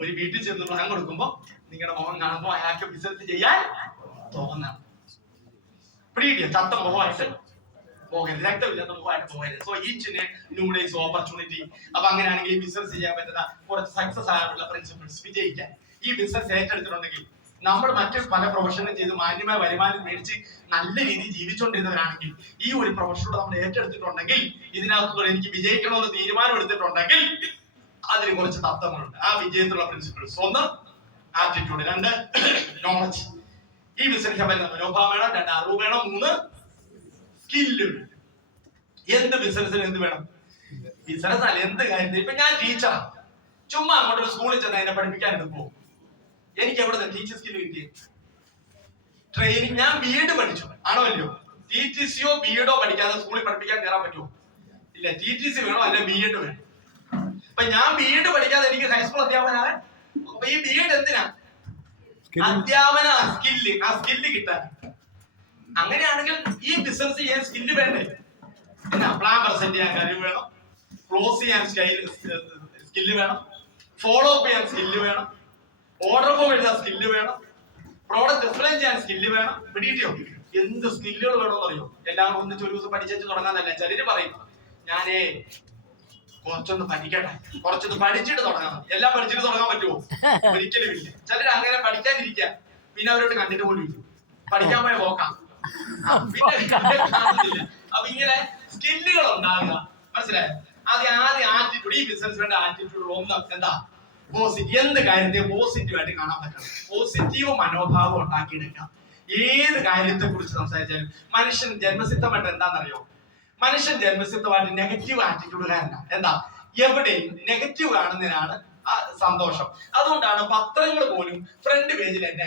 ഒരു വീട്ടിൽ ചെന്ന് പ്ലാൻ കൊടുക്കുമ്പോ നിങ്ങളുടെ മുഖം കാണുമ്പോ അയാൾക്ക് ബിസിനസ് ചെയ്യാൻ തോന്നണം. പിടികിട്ടിയ ചത്ത മുഖമായിട്ട് പോകരുത്, രക്തമില്ലാത്ത മുഖമായിട്ട് പോകരുത്. So each new days opportunity. അപ്പൊ അങ്ങനെയാണെങ്കിൽ ബിസിനസ് ചെയ്യാൻ പറ്റുന്ന കുറച്ച് സക്സസ് ആയിട്ടുള്ള പ്രിൻസിപ്പിൾസ് വിജയിക്കാൻ ഈ ബിസിനസ് ഏറ്റെടുത്തിട്ടുണ്ടെങ്കിൽ, നമ്മൾ മറ്റു പല പ്രൊഫഷനും ചെയ്ത് മാന്യമായ വരുമാനം മേടിച്ച് നല്ല രീതിയിൽ ജീവിച്ചുകൊണ്ടിരുന്നവരാണെങ്കിൽ ഈ ഒരു പ്രൊഫഷനോട് നമ്മൾ ഏറ്റെടുത്തിട്ടുണ്ടെങ്കിൽ, ഇതിനകത്തുകൂടെ എനിക്ക് വിജയിക്കണമെന്ന് തീരുമാനം എടുത്തിട്ടുണ്ടെങ്കിൽ അതിന് കുറച്ച് തത്വങ്ങളുണ്ട്. ആ വിജയത്തിലുള്ള പ്രിൻസിപ്പിൾസ്: ഒന്ന് ആറ്റിറ്റ്യൂഡ്, രണ്ട് നോളജ്. ഈ ബിസിനസ് മനോഭാവം വേണം, രണ്ട് അറിവ് വേണം, മൂന്ന് സ്കില്ല്. എന്ത് ബിസിനസ്സിന് എന്ത് വേണം? ബിസിനസ് അല്ല, എന്ത് കാര്യത്തിൽ. ഇപ്പൊ ഞാൻ ടീച്ചറാണ്, ചുമ്മാ അങ്ങോട്ടൊരു സ്കൂളിൽ ചെന്ന് അതിനെ പഠിപ്പിക്കാൻ എടുക്കുമോ? എനിക്ക് എവിടെ ടീച്ചർ സ്കില്ല് കിട്ടിയ ട്രെയിനിങ്? ഞാൻ ബി.എഡ് പഠിച്ചു, ആണോ അല്ലയോ? TTC-യോ B.Ed-ഓ പഠിക്കാതെ സ്കൂളിൽ പഠിപ്പിക്കാൻ കയറാൻ പറ്റുമോ? ഇല്ല. TTC വേണോ അല്ലെ B.Ed വേണം? അപ്പൊ ഞാൻ B.Ed പഠിക്കാതെ എനിക്ക് ഹൈസ്കൂൾ അധ്യാപകനാകാൻ? അപ്പൊ ഈ B.Ed എന്തിനാ? അധ്യാപന സ്കില്ല്, ആ സ്കില്ല് കിട്ടാൻ. അങ്ങനെയാണെങ്കിൽ ഈ ബിസിനസ് ചെയ്യാൻ സ്കില്ല് വേണ്ടേ? എന്നാ പ്ലാൻ പ്രസന്റ് ചെയ്യാൻ കഴിവ് വേണം, ക്ലോസ് ചെയ്യാൻ സ്കില്ല് വേണം, ഫോളോ അപ്പ് ചെയ്യാൻ സ്കില്ല് വേണം, ഓർഡർ ഫോം എഴുതാൻ സ്കില്ല് വേണം, പ്രോഡക്റ്റ് എക്സ്പ്ലെയിൻ ചെയ്യാൻ സ്കില്ല് വേണം. പിടികിട്ടിയോ? എന്ത് സ്കില്ലുകൾ വേണമെന്ന് അറിയോ? എല്ലാവരും ഒന്നിച്ച് ഒരു ദിവസം പഠിച്ചു തുടങ്ങാന്നല്ല. ചിലര് പറയും ഞാനേ കുറച്ചൊന്ന് പഠിക്കട്ടെ, കുറച്ചൊന്ന് പഠിച്ചിട്ട് തുടങ്ങാം. എല്ലാം പഠിച്ചിട്ട് തുടങ്ങാൻ പറ്റുമോ? ഒരിക്കലും ഇല്ല. ചിലർ അങ്ങനെ പഠിക്കാനിരിക്കുക, പിന്നെ അവരോട് കണ്ടിട്ട് പോലും ഇല്ല, പഠിക്കാൻ പോയ പോക്കാം, പിന്നെ കാണുന്നില്ല. അപ്പൊ ഇങ്ങനെ സ്കില്ലുകൾ ഉണ്ടാകുക, മനസ്സിലായോ? ആദ്യം ആറ്റിറ്റ്യൂഡ്. ഈ ബിസിനസ് വേണ്ട ആറ്റിറ്റ്യൂഡ് ഒന്ന് എന്താ? പോസിറ്റീവ്. എന്ത് കാര്യത്തെ പോസിറ്റീവ് ആയിട്ട് കാണാൻ പറ്റണം. പോസിറ്റീവ് മനോഭാവം ഉണ്ടാക്കിയെടുക്കാം. ഏത് കാര്യത്തെ കുറിച്ച് സംസാരിച്ചാലും മനുഷ്യൻ ജന്മസിദ്ധമായിട്ട് എന്താണെന്നറിയോ? മനുഷ്യൻ ജന്മസിദ്ധമായിട്ട് നെഗറ്റീവ് ആറ്റിറ്റ്യൂഡുകാരനാണ്. എന്താ? എവിടെയും നെഗറ്റീവ് കാണുന്നതിനാണ് സന്തോഷം. അതുകൊണ്ടാണ് പത്രങ്ങൾ പോലും ഫ്രണ്ട് പേജിൽ എന്നെ